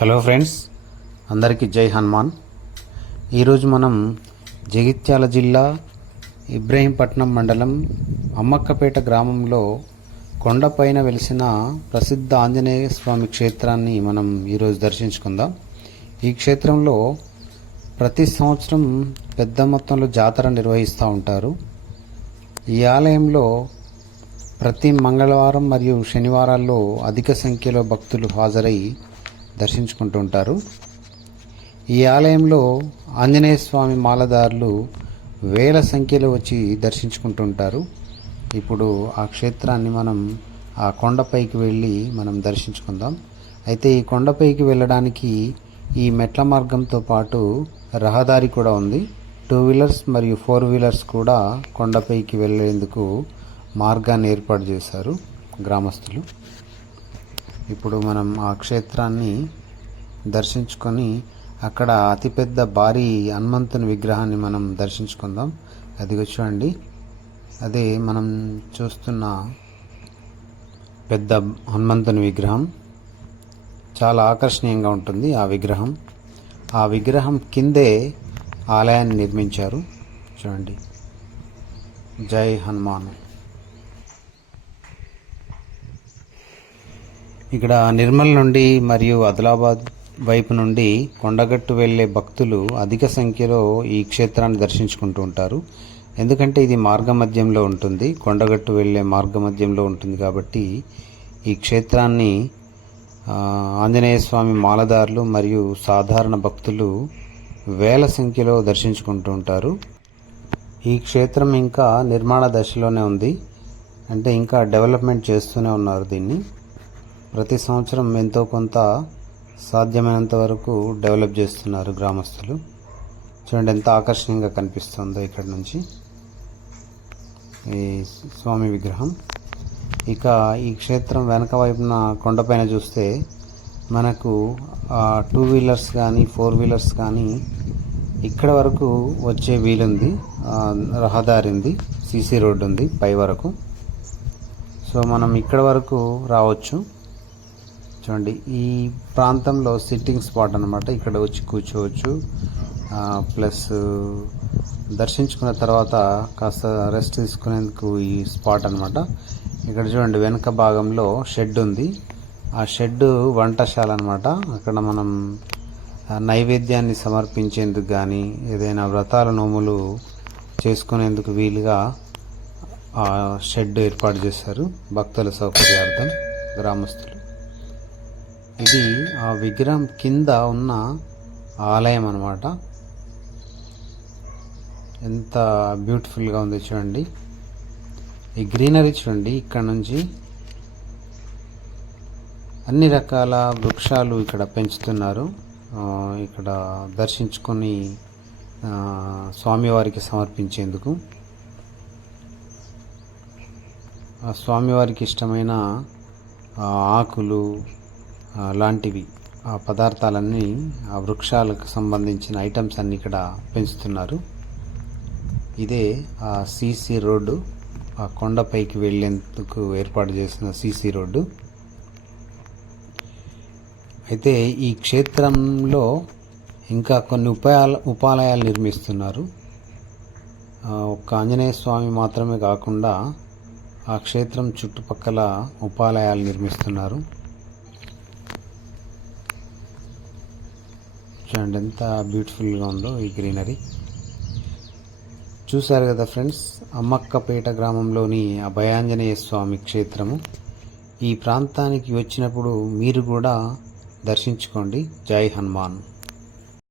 Hello friends. అందరికీ జై హనుమాన్. ఈరోజు మనం జగిత్యాల జిల్లా ఇబ్రహీంపట్నం మండలం అమ్మక్కపేట గ్రామంలో కొండపైన వెలిసిన ప్రసిద్ధ ఆంజనేయ స్వామి క్షేత్రాన్ని మనం ఈరోజు దర్శించుకుందాం. ఈ క్షేత్రంలో ప్రతి సంవత్సరం పెద్ద మొత్తంలో జాతర నిర్వహిస్తూ ఉంటారు. ఈ ఆలయంలో ప్రతి మంగళవారం మరియు శనివారాల్లో అధిక సంఖ్యలో భక్తులు హాజరై దర్శించుకుంటూ ఉంటారు. ఈ ఆలయంలో ఆంజనేయ స్వామి మాలదారులు వేల సంఖ్యలో వచ్చి దర్శించుకుంటూ ఉంటారు. ఇప్పుడు ఆ క్షేత్రాన్ని మనం ఆ కొండపైకి వెళ్ళి మనం దర్శించుకుందాం. అయితే ఈ కొండపైకి వెళ్ళడానికి ఈ మెట్ల మార్గంతో పాటు రహదారి కూడా ఉంది. టూ వీలర్స్ మరియు ఫోర్ వీలర్స్ కూడా కొండపైకి వెళ్ళేందుకు మార్గాన్ని ఏర్పాటు చేశారు గ్రామస్తులు. ఇప్పుడు మనం ఆ క్షేత్రాన్ని దర్శించుకొని అక్కడ అతిపెద్ద భారీ హనుమంతుని విగ్రహాన్ని మనం దర్శించుకుందాం. అది చూడండి. అదే మనం చూస్తున్న పెద్ద హనుమంతుని విగ్రహం. చాలా ఆకర్షణీయంగా ఉంటుంది ఆ విగ్రహం. ఆ విగ్రహం కిందే ఆలయాన్ని నిర్మించారు. చూడండి. జై హనుమాన్. ఇక్కడ నిర్మల్ నుండి మరియు ఆదిలాబాద్ వైపు నుండి కొండగట్టు వెళ్ళే భక్తులు అధిక సంఖ్యలో ఈ క్షేత్రాన్ని దర్శించుకుంటూ ఉంటారు. ఎందుకంటే ఇది మార్గ మధ్యంలో ఉంటుంది. కొండగట్టు వెళ్ళే మార్గ మధ్యంలో ఉంటుంది కాబట్టి ఈ క్షేత్రాన్ని ఆంజనేయ స్వామి మాలదారులు మరియు సాధారణ భక్తులు వేల సంఖ్యలో దర్శించుకుంటూ ఉంటారు. ఈ క్షేత్రం ఇంకా నిర్మాణ దశలోనే ఉంది. అంటే ఇంకా డెవలప్మెంట్ చేస్తూనే ఉన్నారు దీన్ని. ప్రతి సంవత్సరం ఎంతో కొంత సాధ్యమైనంత వరకు డెవలప్ చేస్తున్నారు గ్రామస్తులు. చూడండి ఎంత ఆకర్షణీయంగా కనిపిస్తుందో ఇక్కడ నుంచి. ఈ స్వామి విగ్రహం. ఇక ఈ క్షేత్రం వెనక వైపున కొండపైన చూస్తే మనకు టూ వీలర్స్ కానీ ఫోర్ వీలర్స్ కానీ ఇక్కడ వరకు వచ్చే వీలుంది. రహదారి ఉంది. సీసీ రోడ్డు ఉంది పై వరకు. సో మనం ఇక్కడ వరకు రావచ్చు. చూడండి ఈ ప్రాంతంలో సిట్టింగ్ స్పాట్ అన్నమాట. ఇక్కడ వచ్చి కూర్చోవచ్చు. ప్లస్ దర్శించుకున్న తర్వాత కాస్త రెస్ట్ తీసుకునేందుకు ఈ స్పాట్ అన్నమాట. ఇక్కడ చూడండి వెనుక భాగంలో షెడ్ ఉంది. ఆ షెడ్ వంటశాల అన్నమాట. అక్కడ మనం నైవేద్యాన్ని సమర్పించేందుకు కానీ ఏదైనా వ్రతాల నోములు చేసుకునేందుకు వీలుగా ఆ షెడ్ ఏర్పాటు చేశారు. భక్తుల సౌకర్యార్థం గ్రామస్తులు. ఇది ఆ విగ్రహం కింద ఉన్న ఆలయం అన్నమాట. ఎంత బ్యూటిఫుల్గా ఉంది చూడండి. ఈ గ్రీనరీ చూడండి ఇక్కడ నుంచి అన్ని రకాల వృక్షాలు ఇక్కడ పెంచుతున్నారు. ఆ, ఇక్కడ దర్శించుకొని స్వామివారికి సమర్పించేందుకు. ఆ స్వామివారికి ఇష్టమైన ఆకులు లాంటివి ఆ పదార్థాలన్నీ ఆ వృక్షాలకు సంబంధించిన ఐటమ్స్ అన్నీ ఇక్కడ పెంచుతున్నారు. ఇదే ఆ సీసీ రోడ్డు ఆ కొండపైకి వెళ్ళేందుకు ఏర్పాటు చేసిన సీసీ రోడ్డు. అయితే ఈ క్షేత్రంలో ఇంకా కొన్ని ఉపాయాల ఉపాలయాలు నిర్మిస్తున్నారు. ఒక్క ఆంజనేయ స్వామి మాత్రమే కాకుండా ఆ క్షేత్రం చుట్టుపక్కల ఉపాలయాలు నిర్మిస్తున్నారు. చూడండి ఎంత బ్యూటిఫుల్గా ఉందో ఈ గ్రీనరీ చూశారు కదా ఫ్రెండ్స్ అమ్మక్కపేట గ్రామంలోని అభయాంజనేయ స్వామి క్షేత్రము. ఈ ప్రాంతానికి వచ్చినప్పుడు మీరు కూడా దర్శించుకోండి. జై హనుమాన్.